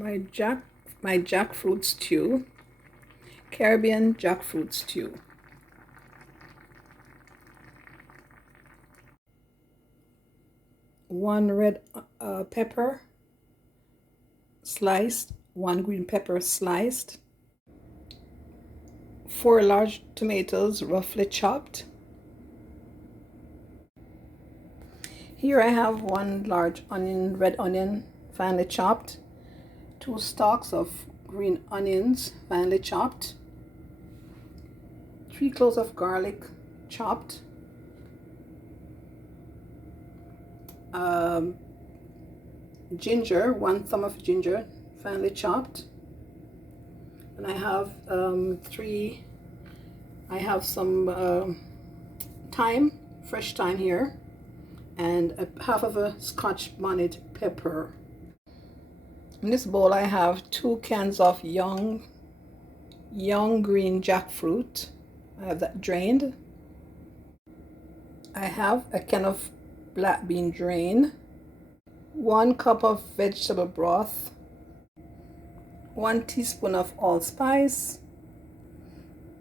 my jackfruit stew, Caribbean jackfruit stew. One red pepper sliced, one green pepper sliced, 4 large tomatoes roughly chopped. Here I have 1 large onion, red onion, finely chopped, 2 stalks of green onions, finely chopped, 3 cloves of garlic, chopped, ginger, 1 thumb of ginger, finely chopped, and I have some thyme, fresh thyme here, and half of a Scotch bonnet pepper. In this bowl I have 2 cans of young green jackfruit. I have that drained. I have a can of black bean drained, 1 cup of vegetable broth, 1 teaspoon of allspice,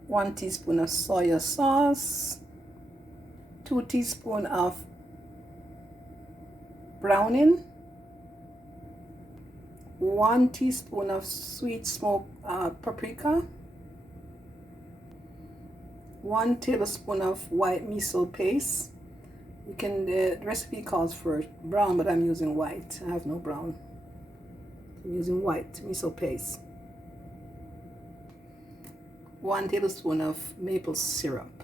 1 teaspoon of soya sauce, 2 teaspoons of browning, 1 teaspoon of sweet smoked paprika, 1 tablespoon of white miso paste. You can, the recipe calls for brown, but I'm using white. I have no brown. I'm using white miso paste. 1 tablespoon of maple syrup.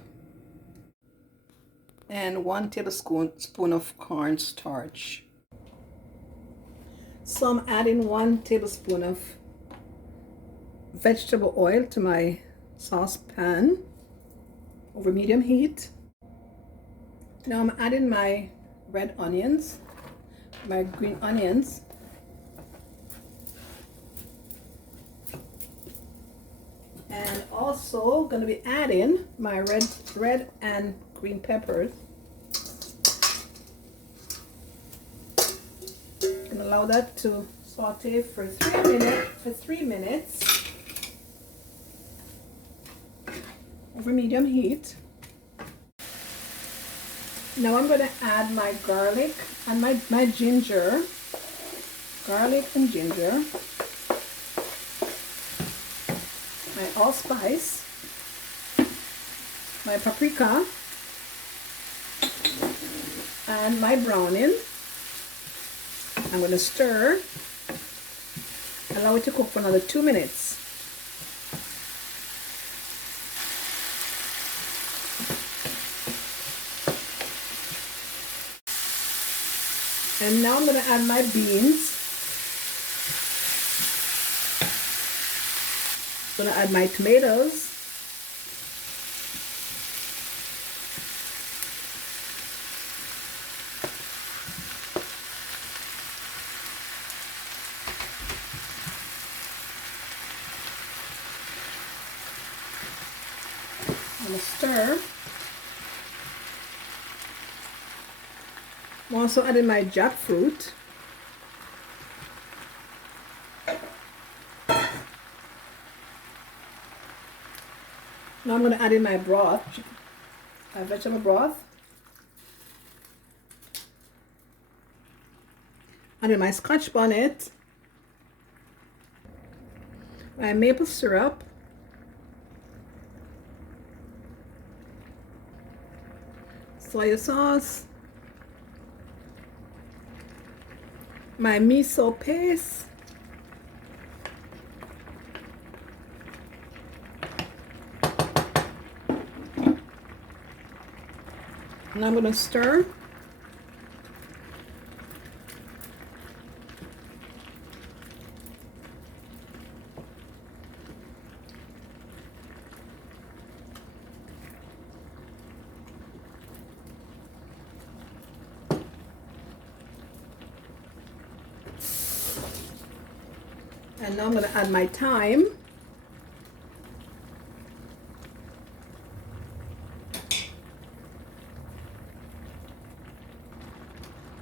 And 1 tablespoon of cornstarch. So I'm adding 1 tablespoon of vegetable oil to my saucepan over medium heat. Now I'm adding my red onions, my green onions, and also going to be adding my red and green peppers. And allow that to saute for 3 minutes over medium heat. Now I'm going to add my garlic and my ginger, garlic and ginger, my allspice, my paprika, and my browning. I'm going to stir, allow it to cook for another 2 minutes. And now I'm going to add my beans. I'm going to add my tomatoes. I'm going to stir. I'm also adding my jackfruit. Now I'm going to add in my broth, my vegetable broth. Add in my Scotch bonnet, my maple syrup, soy sauce, my miso paste, and I'm going to stir. And now I'm going to add my thyme.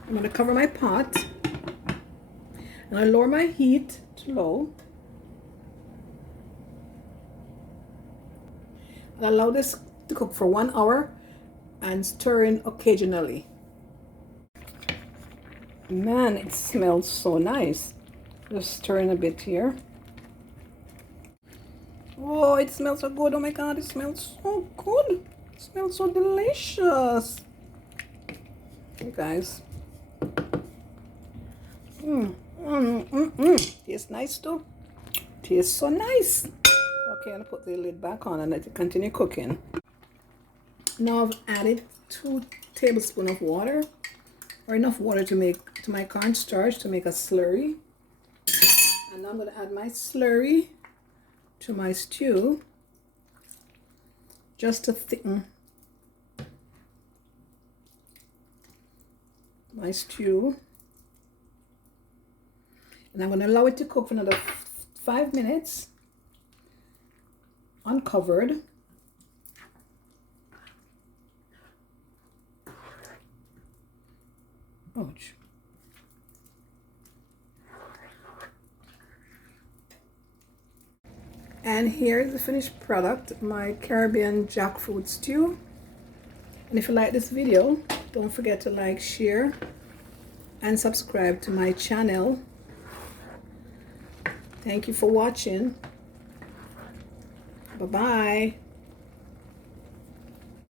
I'm going to cover my pot and I lower my heat to low. I'll allow this to cook for 1 hour and stir in occasionally. Man, it smells so nice. Just stir in a bit here. Oh, it smells so good. Oh my God, it smells so good. It smells so delicious. You guys. Tastes nice too. Tastes so nice. Okay, I'm gonna put the lid back on and let it continue cooking. Now I've added 2 tablespoons of water, or enough water to my cornstarch to make a slurry. And I'm gonna add my slurry to my stew just to thicken my stew. And I'm going to allow it to cook for another 5 minutes uncovered. Ouch. And here's the finished product, my Caribbean jackfruit stew. And if you like this video, don't forget to like, share, and subscribe to my channel. Thank you for watching. Bye-bye.